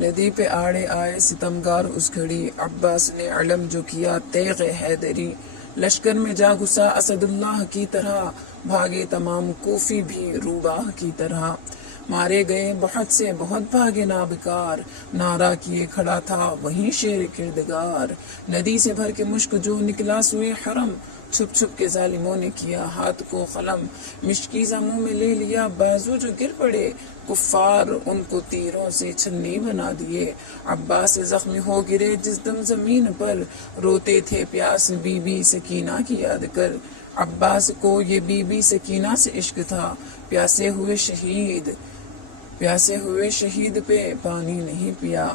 ندی پہ آڑے آئے ستمگار اس گھڑی، عباس نے علم جو کیا تیغ حیدری، لشکر میں جا گھسا اسد اللہ کی طرح، بھاگے تمام کوفی بھی روباہ کی طرح، مارے گئے بہت سے بہت بھاگے نابکار، نعرہ کیے کھڑا تھا وہیں شیر کردگار، ندی سے بھر کے مشک جو نکلا سوئے حرم، چھپ چھپ کے ظالموں نے کیا ہاتھ کو قلم، مشکیزہ منہ میں لے لیا بازو جو گر پڑے، کفار ان کو تیروں سے چھلنی بنا دیے، عباس زخمی ہو گرے جس دم زمین پر، روتے تھے پیاس بی بی سکینہ کی یاد کر، عباس کو یہ بی بی سکینہ سے عشق تھا، پیاسے ہوئے شہید پہ پانی نہیں پیا،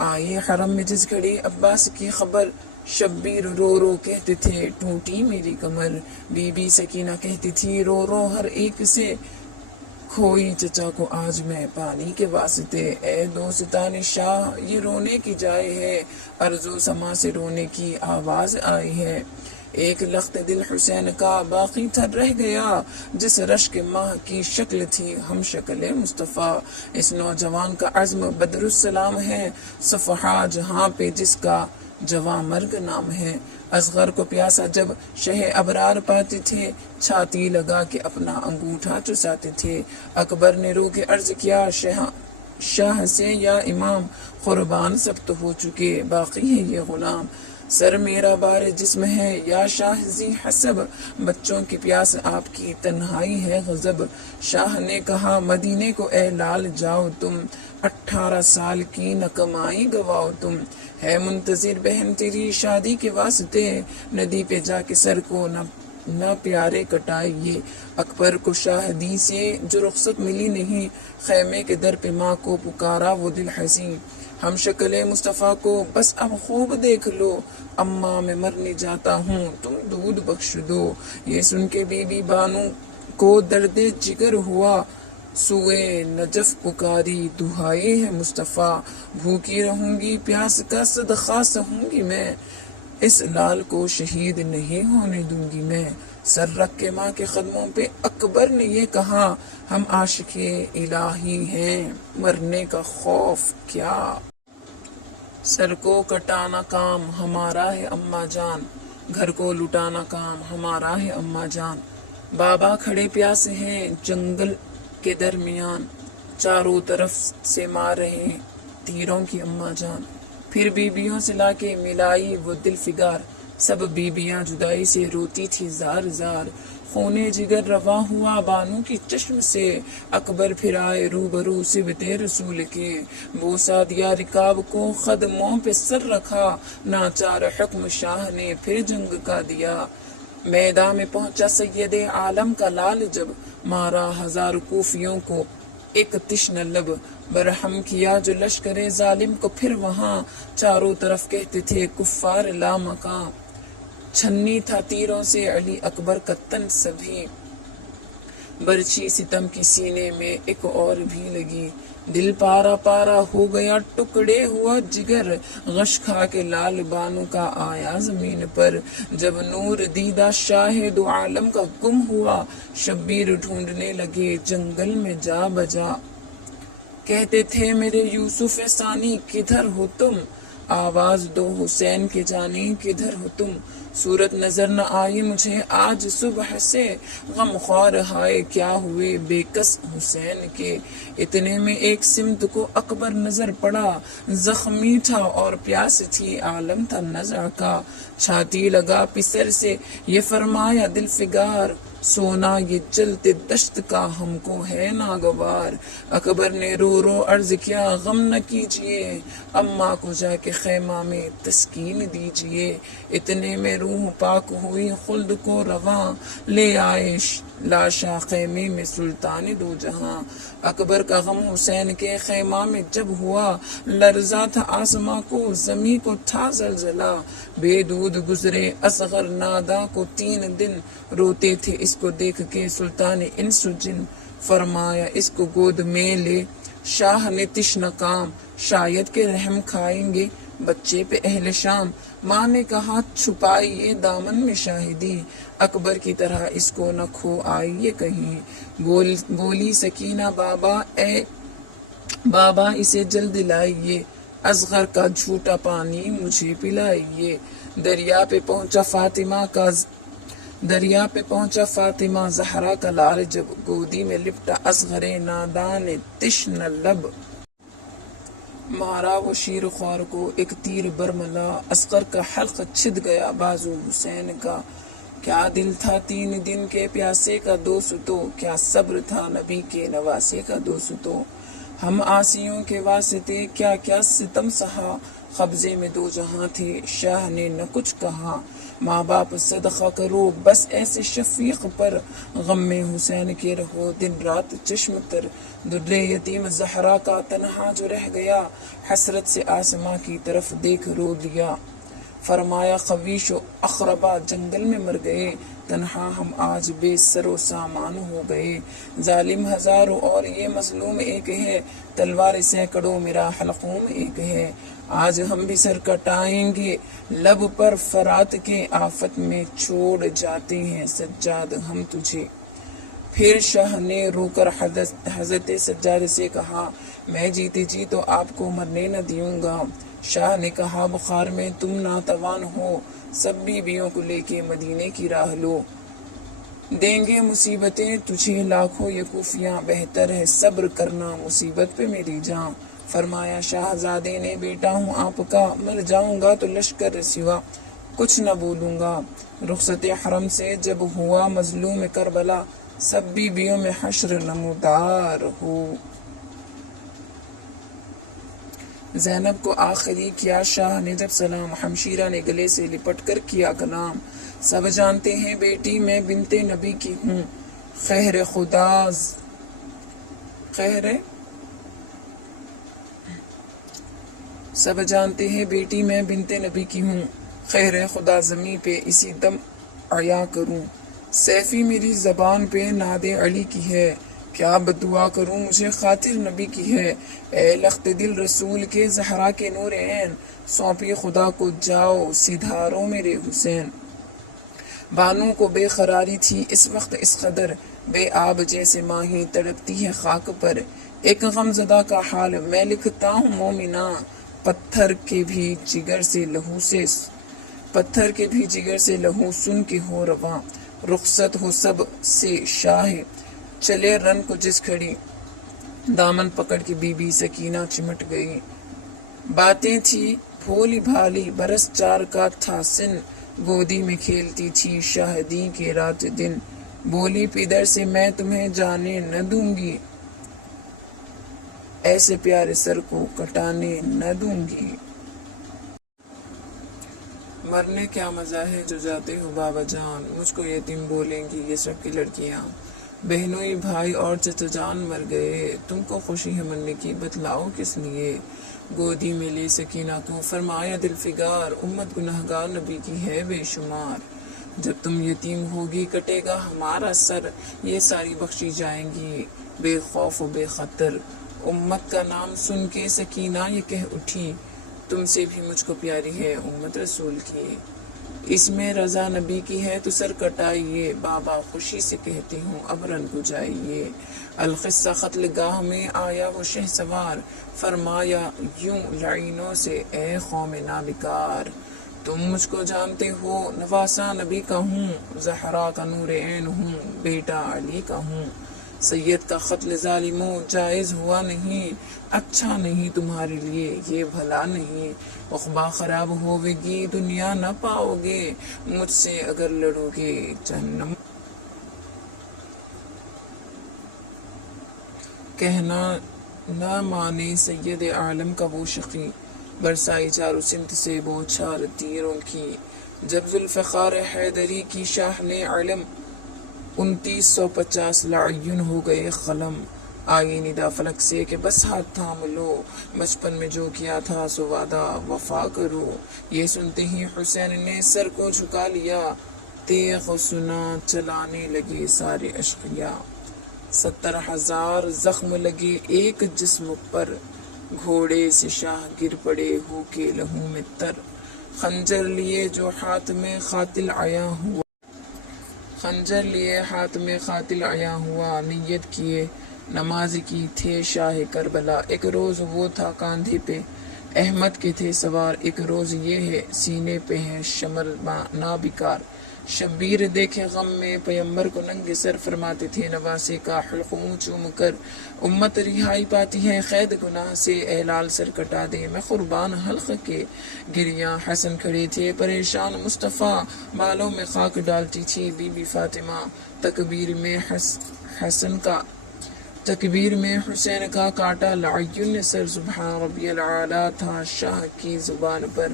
آئے حرم میں جس گھڑی عباس کی خبر، شبیر رو رو کہتے تھے ٹوٹی میری کمر، بی بی سکینہ کہتی تھی رو رو ہر ایک سے، کھوئی چچا کو آج میں پانی کے واسطے، اے دوستان شاہ یہ رونے کی جائے ہے، ارض و سما سے رونے کی آواز آئی ہے، ایک لخت دل حسین کا باقی تر رہ گیا، جس رشک ماہ کی شکل تھی ہم شکل مصطفیٰ، اس نوجوان کا عزم بدر السلام ہے، صفحہ جہاں پہ جس کا جواں مرگ نام ہے، اصغر کو پیاسا جب شہ ابرار پاتے تھے، چھاتی لگا کے اپنا انگوٹھا چساتے تھے، اکبر نے رو کے عرض کیا شاہ سے یا امام، قربان سب تو ہو چکے باقی ہے یہ غلام، سر میرا بار جسم ہے یا شاہ ذی حسب، بچوں کی پیاس آپ کی تنہائی ہے غضب، شاہ نے کہا مدینے کو اے لال جاؤ تم، 18 سال کی نہ کمائی گواؤ تم، ہے منتظر بہن تیری شادی کے واسطے، ندی پہ جا کے سر کو نہ پیارے کٹائیے، اکبر کو شاہدی سے جو رخصت ملی نہیں، خیمے کے در پہ ماں کو پکارا وہ دل حزین، ہم شکل مصطفیٰ کو بس اب خوب دیکھ لو، اماں میں مرنے جاتا ہوں تم دودھ بخش دو، یہ سن کے بی بی بانو کو درد جگر ہوا، سوئے نجف پکاری دہائے ہے مصطفیٰ، بھوکی رہوں گی پیاس کا صدقہ سہوں گی میں، اس لال کو شہید نہیں ہونے دوں گی میں، سر رکھ کے ماں کے قدموں پہ اکبر نے یہ کہا، ہم عاشق الہی ہیں مرنے کا خوف کیا، سر کو کٹانا کام ہمارا ہے اماں جان، گھر کو لٹانا کام ہمارا ہے اماں جان، بابا کھڑے پیاسے ہیں جنگل کے درمیان، چاروں طرف سے مار رہے ہیں تیروں کی اماں جان، پھر بیویوں سے لا کے ملائی وہ دل فگار، سب بیویاں جدائی سے روتی تھی زار زار، خونے جگر رواں ہوا بانو کی چشم سے، اکبر پھر آئے روبرو صبت رسول کے، بوسا دیا رکاب کو قدموں پہ سر رکھا، ناچار حکم شاہ نے پھر جنگ کا دیا، میدان میں پہنچا سید عالم کا لال جب، مارا 1000 کوفیوں کو ایک تشنہ لب، برہم کیا جو لشکر ظالم کو پھر وہاں، چاروں طرف کہتے تھے کفار لامکاں، چھنی تھا تیروں سے علی اکبر کا تن سبھی، برچھی ستم کی سینے میں ایک اور بھی لگی، دل پارا پارا ہو گیا ٹکڑے ہوا جگر، غش کھا کے لال بانو کا آیا زمین پر، جب نور دیدہ شاہ دو عالم کا گم ہوا، شبیر ڈھونڈنے لگے جنگل میں جا بجا، کہتے تھے میرے یوسف ثانی کدھر ہو تم، آواز دو حسین کے جانی کدھر ہو تم، صورت نظر نہ آئی مجھے آج صبح سے، غم خوار ہائے کیا ہوئے بے کس حسین کے، اتنے میں ایک سمت کو اکبر نظر پڑا، زخمی تھا اور پیاس تھی عالم تھا نزع کا، چھاتی لگا پسر سے یہ فرمایا دل فگار، سونا یہ جلتے دشت کا ہم کو ہے ناگوار، اکبر نے رو رو عرض کیا غم نہ کیجئے، اماں کو جا کے خیمہ میں تسکین دیجئے، اتنے میں روح پاک ہوئی خلد کو رواں، لے آئے لاشا خیمے میں سلطان دو جہاں، اکبر کا غم حسین کے خیمہ میں جب ہوا، لرزا تھا آسماں کو زمیں کو تھا زلزلہ، بے دودھ گزرے اصغر نادا کو 3 دن، روتے تھے اس کو دیکھ کے سلطان انس و جن، فرمایا اس کو گود میں لے شاہ نے تشنہ کام، شاید کہ رحم کھائیں گے بچے پہ اہل شام، ماں نے کہا چھپائیے دامن میں شاہدی، اکبر کی طرح اس کو نہ کھو آئیے کہیں، بولی سکینہ بابا اے بابا اسے جلد لائیے، اصغر کا جھوٹا پانی مجھے پلائیے۔ دریا پہ پہنچا فاطمہ زہرا کا لال جب، گودی میں لپٹا اصغر نادان تشنہ لب۔ مارا وہ شیر خوار کو ایک تیر برملا، اصغر کا حلق چھد گیا بازو حسین کا۔ کیا دل تھا 3 دن کے پیاسے کا دوستو، کیا صبر تھا نبی کے نواسے کا دوستو۔ ہم آسیوں کے واسطے کیا کیا ستم سہا، قبضے میں 2 جہاں تھے شاہ نے نہ کچھ کہا۔ ماں باپ صدقہ کرو بس ایسے شفیق پر، غم میں حسین کے رہو دن رات چشم تر۔ در یتیم زہرا کا تنہا جو رہ گیا، حسرت سے آسماں کی طرف دیکھ رو لیا۔ فرمایا خویش و اقربا جنگل میں مر گئے، تنہا ہم آج بے سر و سامان ہو گئے۔ ظالم ہزاروں اور یہ مظلوم ایک ہے، تلوار سینکڑوں میرا حلقوم ایک ہے۔ آج ہم بھی سر کٹائیں گے لب پر فرات کے، آفت میں چھوڑ جاتے ہیں سجاد ہم تجھے۔ پھر شاہ نے رو کر حضرت سجاد سے کہا، میں جیتے جی تو آپ کو مرنے نہ دیوں گا۔ شاہ نے کہا بخار میں تم ناتوان ہو، سب بیویوں کو لے کے مدینے کی راہ لو۔ دیں گے مصیبتیں تجھے لاکھوں یہ کوفیاں، بہتر ہے صبر کرنا مصیبت پہ میری جان۔ فرمایا شاہزادے نے بیٹا ہوں آپ کا، مر جاؤں گا تو لشکر سوا کچھ نہ بولوں گا۔ رخصت حرم سے جب ہوا مظلوم کربلا، سب بیویوں میں حشر نمودار ہو۔ زینب کو آخری کیا شاہ نے جب سلام، ہمشیرہ نے گلے سے لپٹ کر کیا کلام۔ سب جانتے ہیں بیٹی میں بنت نبی کی ہوں، خیر سب جانتے ہیں بیٹی میں بنت نبی کی ہوں، خیر خدا زمیں پہ اسی دم عیا کروں۔ سیفی میری زبان پہ ناد علی کی ہے، کیا بدعا کروں مجھے خاطر نبی کی ہے۔ اے لخت دل رسول کے زہرا کے نور عین، سونپی خدا کو جاؤ سدھارو میرے حسین۔ بانو کو بے قراری تھی اس وقت اس قدر، بے آب جیسے ماہی تڑپتی ہے خاک پر۔ ایک غم زدہ کا حال میں لکھتا ہوں مومنہ، پتھر کے بھی جگر سے لہو سن کے ہو رواں۔ رخصت ہو سب سے شاہ چلے رن کو جس کھڑی، دامن پکڑ کے بی بی سکینہ چمٹ گئی۔ باتیں تھی بھولی بھالی برس 4 کا تھا سن، گودی میں کھیلتی تھی شاہدی کے رات دن۔ بولی پیدر سے میں تمہیں جانے نہ دوں گی، ایسے پیارے سر کو کٹانے نہ دوں گی۔ مرنے کیا مزہ ہے جو جاتے ہو بابا جان، مجھ کو یتیم بولیں گی یہ سب کی لڑکیاں۔ بہنوئی بھائی اور چچا جان مر گئے، تم کو خوشی ہے مرنے کی بتلاؤ کس لیے۔ گودی میں لے سکینہ کو فرمایا دل فگار، امت گنہگار نبی کی ہے بے شمار۔ جب تم یتیم ہوگی کٹے گا ہمارا سر، یہ ساری بخشی جائیں گی بے خوف و بے خطر۔ امت کا نام سن کے سکینہ یہ کہہ اٹھی، تم سے بھی مجھ کو پیاری ہے امت رسول کی۔ اس میں رضا نبی کی ہے تو سر کٹائیے، بابا خوشی سے کہتے ہوں اب رن کو جائیے۔ القصہ قتل گاہ میں آیا وہ شہ سوار، فرمایا یوں لعینوں سے اے قوم نابکار۔ تم مجھ کو جانتے ہو نواسا نبی کا ہوں، زہرا کا نور عین ہوں، بیٹا علی کا ہوں۔ سید کا قتل ظالموں جائز ہوا نہیں، اچھا نہیں تمہارے لیے یہ بھلا نہیں۔ عقبہ خراب ہوے گی دنیا نہ پاؤ گے، مجھ سے اگر لڑو گے جہنم۔ کہنا نہ مانے سید عالم کا وہ شقی، برسائی چاروں سمت سے بوچھار تیروں کی۔ جب ذوالفقار حیدری کی شاہ نے علم، 2950 لعین ہو گئے قلم۔ آئی ندا فلک سے کہ بس ہاتھ تھام لو، بچپن میں جو کیا تھا سو وعدہ وفا کرو۔ یہ سنتے ہی حسین نے سر کو جھکا لیا، تیغ و سنا چلانے لگے سارے اشقیا۔ 70,000 زخم لگے ایک جسم پر، گھوڑے سے شاہ گر پڑے ہو کے لہو میں تر۔ خنجر لیے جو ہاتھ میں قاتل عیاں ہوا، نیت کیے نماز کی تھے شاہ کربلا، ایک روز وہ تھا کاندھے پہ احمد کے تھے سوار، ایک روز یہ ہے سینے پہ ہے شمر نابکار۔ شبیر دیکھے غم میں پیمبر کو ننگے سر، فرماتے تھے نواسے کا حلقوں چوم کر امت رہائی پاتی ہے قید گناہ سے، اے لال سر کٹا دے میں قربان حلق کے۔ گریاں حسن کھڑے تھے پریشان مصطفیٰ، بالوں میں خاک ڈالتی تھی بی بی فاطمہ، تکبیر میں حسین کا کاٹا لعین سر، سبحان ربی العالی تھا شاہ کی زبان پر،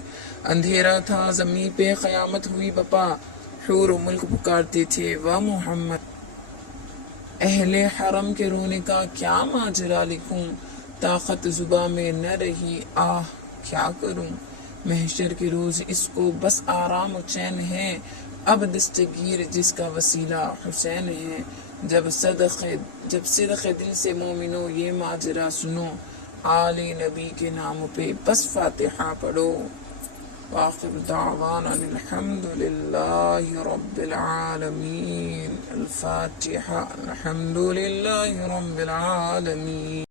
اندھیرا تھا زمین پہ قیامت ہوئی بپا، حور و ملک پکارتے تھے وا محمد۔ اہل حرم کے رونے کا کیا ماجرا لکھوں، طاقت زباں میں نہ رہی آہ کیا کروں، محشر کے روز اس کو بس آرام و چین ہے، اب دستگیر جس کا وسیلہ حسین ہے۔ جب صدق دل سے مومنو یہ ماجرا سنو، آل نبی کے نام پہ بس فاتحہ پڑھو۔ وآخر دعوانا الحمد للہ رب العالمین۔ الفاتحہ۔ الحمد للہ رب العالمین۔